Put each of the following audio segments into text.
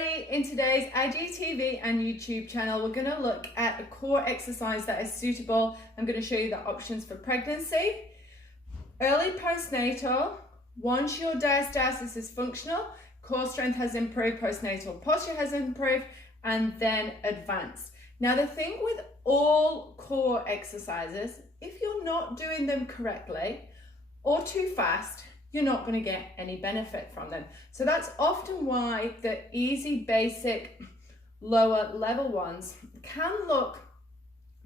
everybody, in today's IGTV and YouTube channel we're going to look at a core exercise that is suitable. I'm going to show you the options for pregnancy, early postnatal, once your diastasis is functional, core strength has improved, postnatal posture has improved, and then advanced. Now the thing with all core exercises, if you're not doing them correctly or too fast, you're not going to get any benefit from them. So that's often why the easy, basic, lower level ones can look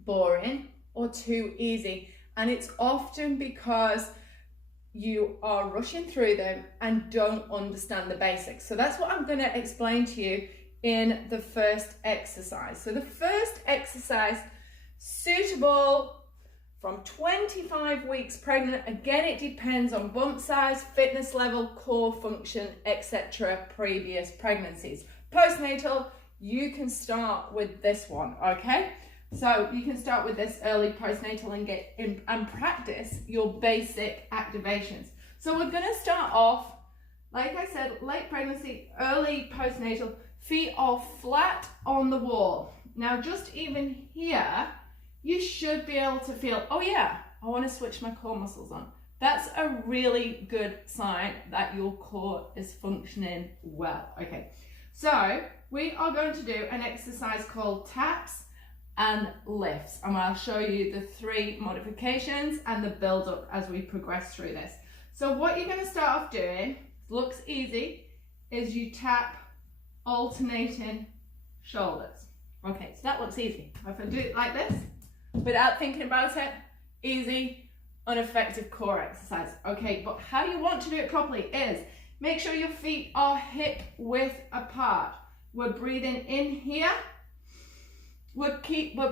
boring or too easy. And it's often because you are rushing through them and don't understand the basics. So that's what I'm going to explain to you in the first exercise. So the first exercise, suitable from 25 weeks pregnant. Again, it depends on bump size, fitness level, core function, etc. previous pregnancies. Postnatal, you can start with this one, okay? So you can start with this early postnatal and get in and practice your basic activations. So we're going to start off, like I said, late pregnancy, early postnatal, feet are flat on the wall. Now just even here, you should be able to feel, oh yeah, I want to switch my core muscles on. That's a really good sign that your core is functioning well. Okay, so we are going to do an exercise called taps and lifts, and I'll show you the 3 modifications and the build up as we progress through this. So what you're going to start off doing, looks easy, is you tap alternating shoulders. Okay, so that looks easy. If I do it like this, without thinking about it, easy, ineffective core exercise. Okay, but how you want to do it properly is make sure your feet are hip width apart. We're breathing in here. We're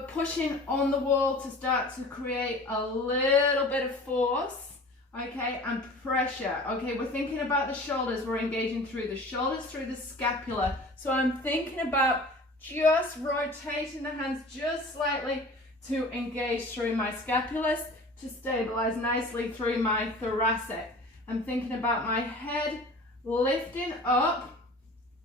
pushing on the wall to start to create a little bit of force, okay, and pressure. Okay, we're thinking about the shoulders. We're engaging through the shoulders, through the scapula. So I'm thinking about just rotating the hands just slightly to engage through my scapulus, to stabilize nicely through my thoracic. I'm thinking about my head lifting up,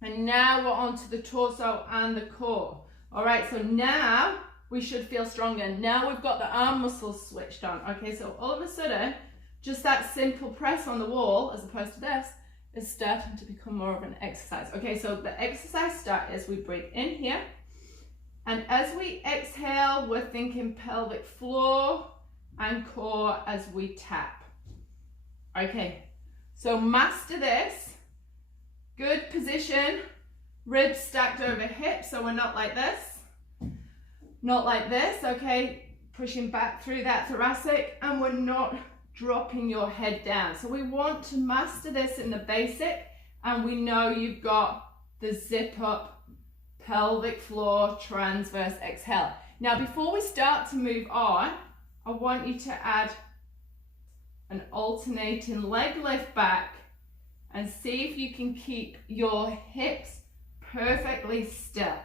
and now we're onto the torso and the core. All right, so now we should feel stronger. Now we've got the arm muscles switched on. Okay, so all of a sudden, just that simple press on the wall, as opposed to this, is starting to become more of an exercise. Okay, so the exercise start is we breathe in here. And as we exhale, we're thinking pelvic floor and core as we tap. Okay, so master this. Good position, ribs stacked over hips, so we're not like this. Not like this, okay? Pushing back through that thoracic, and we're not dropping your head down. So we want to master this in the basic, and we know you've got the zip up pelvic floor transverse exhale. Now before we start to move on, I want you to add an alternating leg lift back and see if you can keep your hips perfectly still.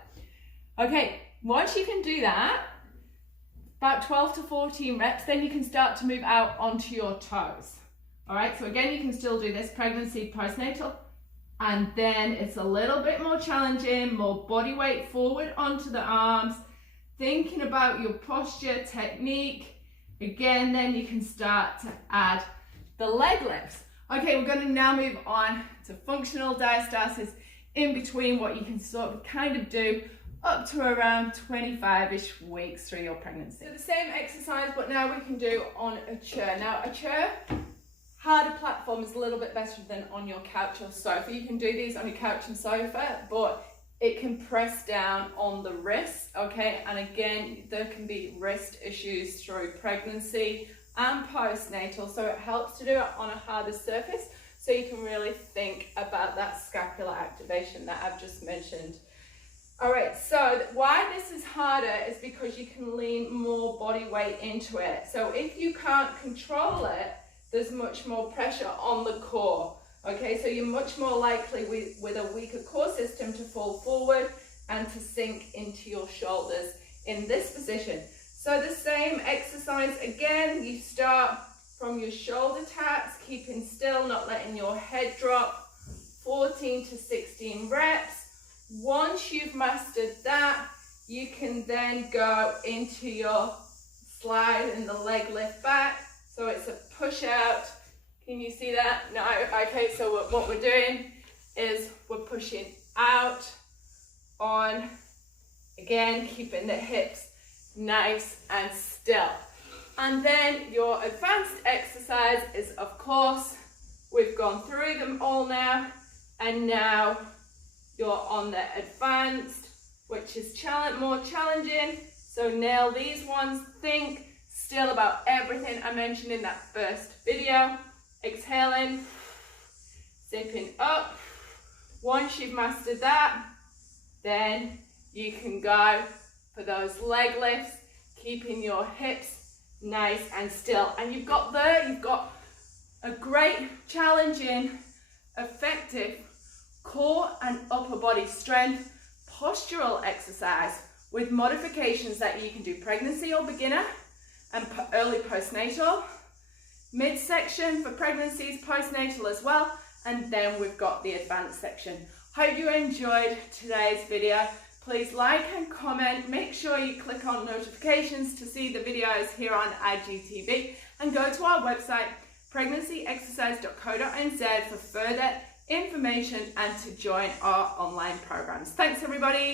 Okay, once you can do that, about 12 to 14 reps, then you can start to move out onto your toes. All right, so again, you can still do this pregnancy, postnatal, and then it's a little bit more challenging, more body weight forward onto the arms, thinking about your posture, technique. Again, then you can start to add the leg lifts. Okay, we're going to now move on to functional diastasis, in between what you can sort of kind of do up to around 25-ish weeks through your pregnancy. So the same exercise, but now we can do on a chair. Now a chair, harder platform is a little bit better than on your couch or sofa. You can do these on your couch and sofa, but it can press down on the wrist, okay? And again, there can be wrist issues through pregnancy and postnatal, so it helps to do it on a harder surface so you can really think about that scapular activation that I've just mentioned. All right, so why this is harder is because you can lean more body weight into it. So if you can't control it, there's much more pressure on the core. Okay, so you're much more likely with a weaker core system to fall forward and to sink into your shoulders in this position. So the same exercise again, you start from your shoulder taps, keeping still, not letting your head drop, 14 to 16 reps. once you've mastered that, you can then go into your slide and the leg lift back. So it's a push out. Can you see that? No, okay, so what we're doing is we're pushing out, on, again, keeping the hips nice and still. And then your advanced exercise is, of course, we've gone through them all now, and now you're on the advanced, which is more challenging. So nail these ones. Think still about everything I mentioned in that first video. Exhaling, zipping up. Once you've mastered that, then you can go for those leg lifts, keeping your hips nice and still. And you've got a great, challenging, effective core and upper body strength postural exercise with modifications that you can do pregnancy or beginner and early postnatal, midsection for pregnancies, postnatal as well, and then we've got the advanced section. Hope you enjoyed today's video. Please like and comment. Make sure you click on notifications to see the videos here on IGTV, and go to our website pregnancyexercise.co.nz for further information and to join our online programs. Thanks everybody.